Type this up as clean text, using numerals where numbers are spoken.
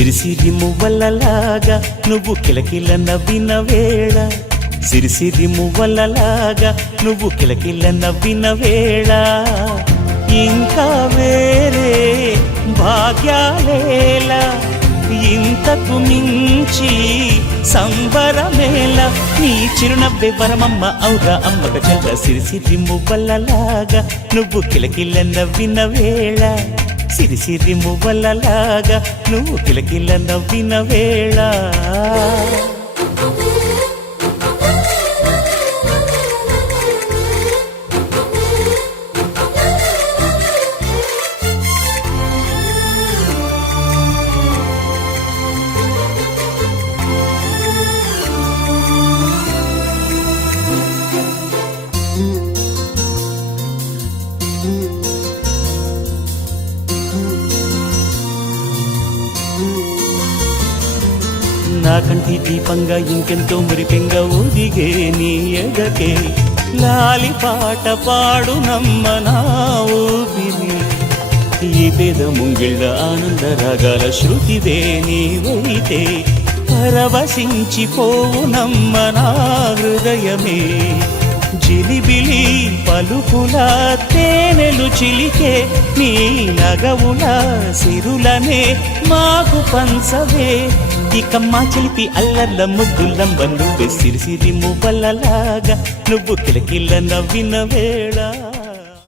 సిరిసిరి మువ్వలలాగా నువ్వు కిలకిల నవ్విన వేళ, సిరిసిరి మువ్వలలాగా నువ్వు కిలకిల నవ్విన వేళ, ఇంకా వేరే భాగ్యాలేలా, ఇంతకు మించి సంబరమేళ, నీ చిరునవ్వే వరమమ్మ ఔరా అమ్మక చెల్ల. సిరిసిరి మువ్వలలాగా నువ్వు కిలకిల నవ్విన వేళ, సిరిసిరి మువ్వలలాగా నువ్వు కిలకిల నవ్విన వేళ. నా కంటి దీపంగా ఇంకెంతో మురిపెంగా ఒదిగే నీ ఎదకే లాలి పాట పాడు నమ్మ నా ఊపిరి, ఈ పేద ముంగిళ్ళ ఆనంద రాగాల శృతివే నీవైతే పరవశించిపోవు నమ్మ నా హృదయమే. జిలిబిలి పలుకుల తేనెలు చిలికే నీ నగవుల సిరులనే మాకు పంచవే, ఇక మా చిలిపి అల్లర్ల ముద్దులంబ నువ్వే. సిరిసిరి మువ్వలలాగా నువ్వు కిలకిల నవ్విన వేళ.